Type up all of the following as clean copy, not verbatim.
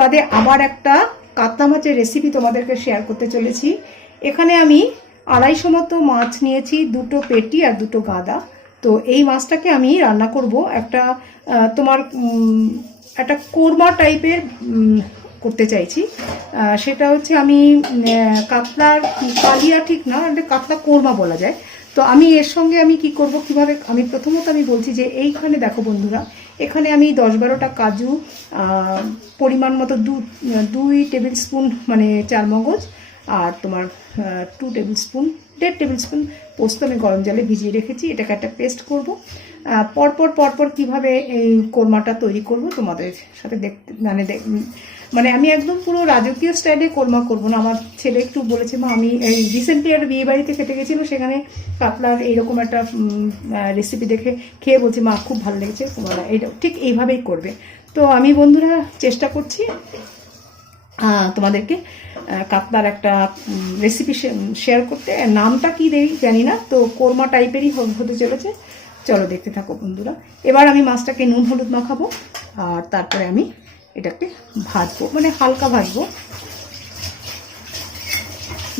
বাদে আবার একটা কাতলা মাছের রেসিপি তোমাদেরকে শেয়ার করতে চলেছি। এখানে আমি 250 মতো মাছ নিয়েছি, 2টো পেটি আর 2টো গাদা। তো এই মাছটাকে আমি রান্না করব একটা তোমার একটা কোরমা টাইপের করতে চাইছি। সেটা হচ্ছে আমি কাতলার কালিয়া ঠিক না, এটা কাতলা কোরমা বলা যায়। তো আমি এর সঙ্গে আমি কি করব, কিভাবে আমি প্রথমত আমি বলছি যে এইখানে দেখো বন্ধুরা, এখানে আমি 10-12টা কাজু, পরিমাণ মতো 2 টেবিল স্পুন মানে চারমগজ, আর তোমার 1.5 টেবিল স্পুন পোস্ত আমি গরম জলে ভিজিয়ে রেখেছি। এটাকে একটা পেস্ট করব। পরপর কিভাবে এই কোরমাটা তৈরি করব তোমাদের সাথে দেখতে মানে আমি একদম পুরো রাজকীয় স্টাইলে কোরমা করব না। আমার ছেলে একটু বলেছে, মা আমি এই রিসেন্টলি একটা বিয়ে বাড়িতে খেতে গেছিলো, সেখানে কাতলার এইরকম একটা রেসিপি দেখে খেয়ে বলছি, মা খুব ভালো লেগেছে, তোমরা এটা ঠিক এইভাবেই করবে। তো আমি বন্ধুরা চেষ্টা করছি তোমাদেরকে কাতলার একটা রেসিপি শেয়ার করতে। নামটা কি দেই জানি না, তো কোরমা টাইপেরই হতে চলেছে। চলো দেখতে থাকো বন্ধুরা। এবার আমি মাছটাকে নুন হলুদ মাখাবো, আর তারপরে আমি এটাকে ভাজবো, মানে হালকা ভাজবো।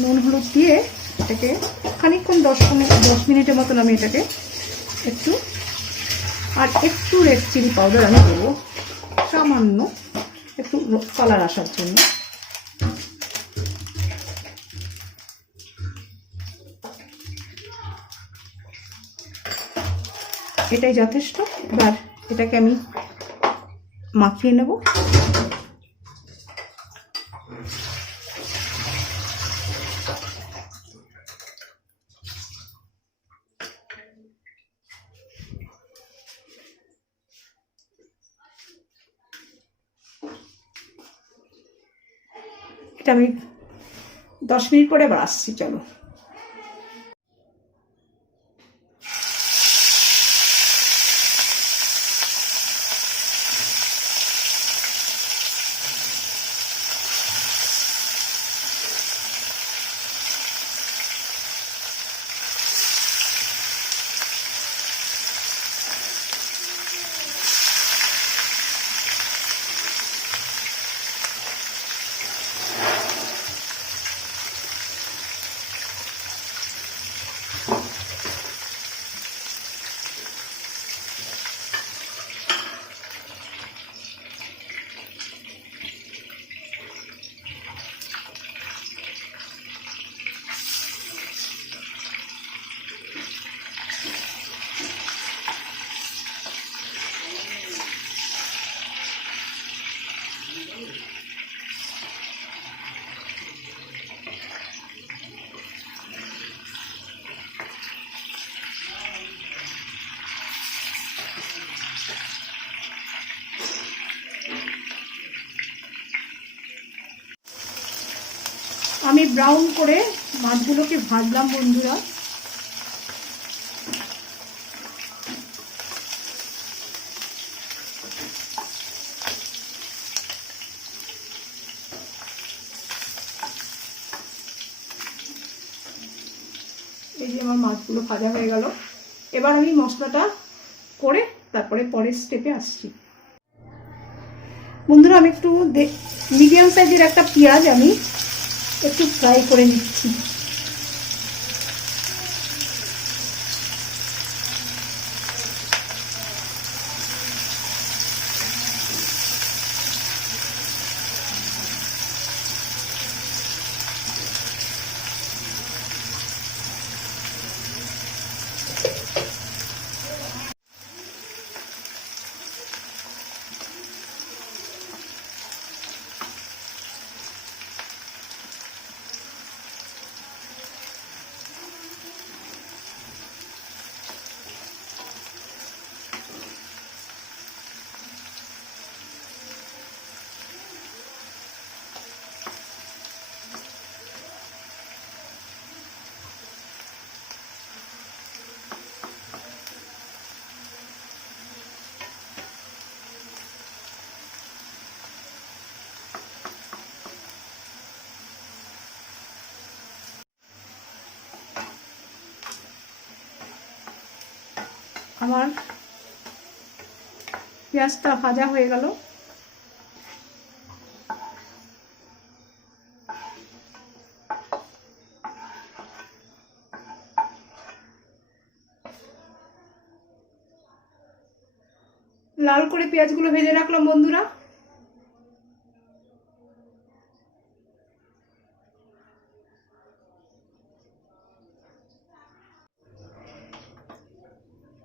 নুন হলুদ দিয়ে এটাকে খানিকক্ষণ 10 মিনিটের মতন আমি এটাকে একটু রেড চিলি পাউডার আমি দেবো, সামান্য একটু কালার আসার জন্য। এটাই যথেষ্ট। এবার এটাকে আমি মাখিয়ে নেব। এটা আমি 10 মিনিট পরে আবার আসছি, চলো। আমি ব্রাউন করে মাছগুলোকে ভাজলাম বন্ধুরা। এই যে আমার মাছগুলো ভাজা হয়ে গেল। এবার আমি মশলাটা করে তারপরে পরের স্টেপে আসছি বন্ধুরা। আমি একটু মিডিয়াম সাইজের একটা পেঁয়াজ আমি একটু ফ্রাই করে নিচ্ছি। আমার পেঁয়াজটা ভাজা হয়ে গেল। লাল করে পেঁয়াজগুলো ভেজে রাখলাম বন্ধুরা।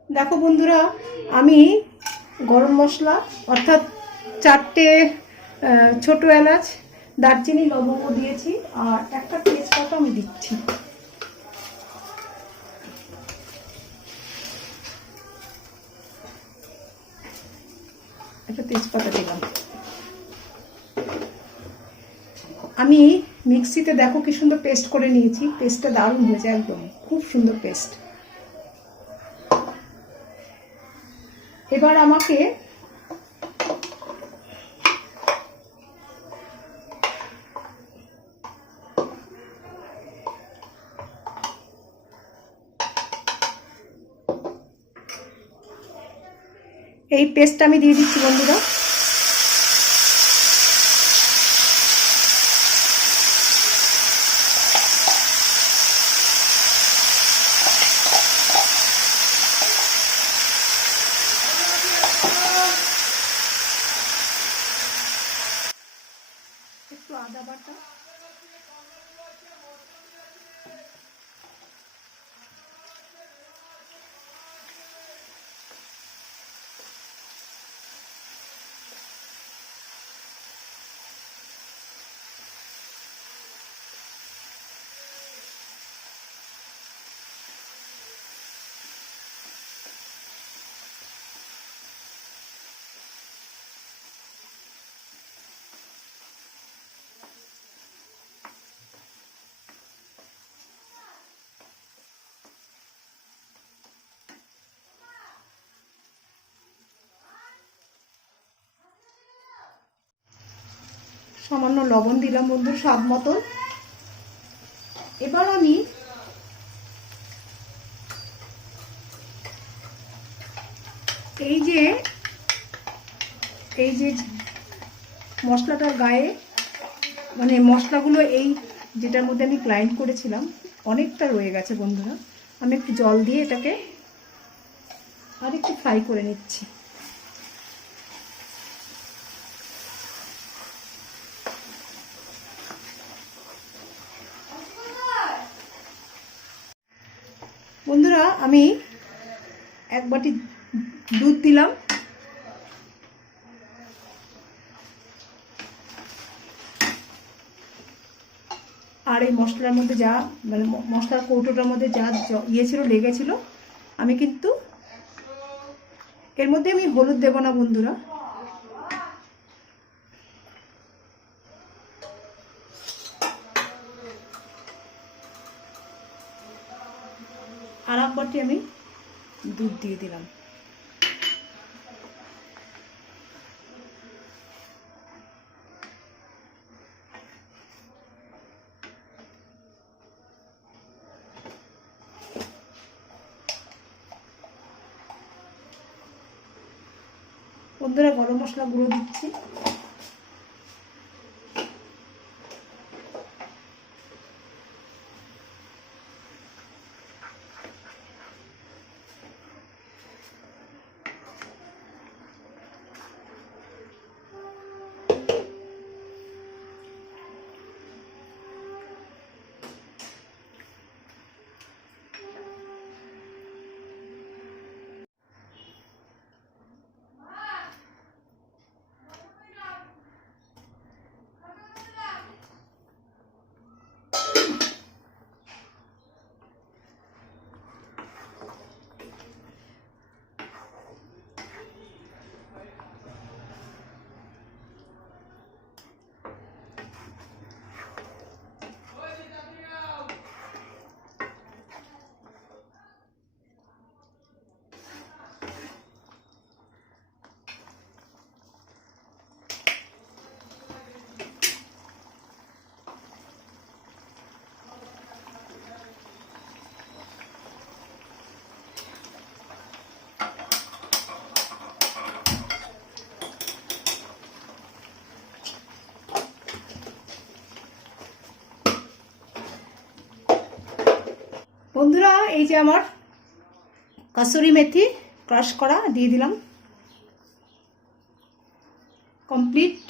দেখো বন্ধুরা, আমি গরম মশলা অর্থাৎ 4টে ছোট এলাচ, দারচিনি, লবঙ্গ দিয়েছি আর একটা তেজপাতা আমি দিচ্ছি। একটা তেজপাতা দিলাম। আমি মিক্সিতে দেখো কি সুন্দর পেস্ট করে নিয়েছি। পেস্টটা দারুণ হয়েছে, একদম খুব সুন্দর পেস্ট। এবার আমাকে এই পেস্টটা আমি দিয়ে দিচ্ছি বন্ধুরা। একটু আদা বাটা, সামান্য লবণ দিলাম বন্ধু স্বাদ মতন। এবার আমি এই যে মশলাটার গায়ে, মানে মশলাগুলো এই যেটার মধ্যে আমি গ্রাইন্ড করেছিলাম অনেকটা রয়ে গেছে বন্ধুরা। আমি একটু জল দিয়ে এটাকে আর একটু ফ্রাই করে নিচ্ছি। বন্ধুরা আমি 1 বাটি দুধ দিলাম। আর এই মশলার মধ্যে যা, মানে মশলার কৌটোটার মধ্যে যা ইয়ে ছিল, লেগেছিল, আমি কিন্তু এর মধ্যে আমি হলুদ দেব না বন্ধুরা। আর 1 বাটি আমি দুধ দিয়ে দিলাম। বন্ধুরা গরম মশলা গুঁড়ো দিচ্ছি। বন্ধুরা এই যে আমার কাসুরি মেথি ক্রাশ করা দিয়ে দিলাম। কমপ্লিট।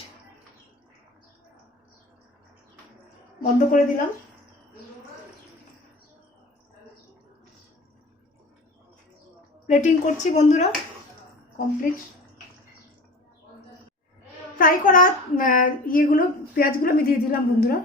বন্ধ করে দিলাম। প্লেটিং করছি বন্ধুরা, কমপ্লিট। ফ্রাই করা ইয়েগুলো পেঁয়াজগুলো আমি দিয়ে দিলাম বন্ধুরা।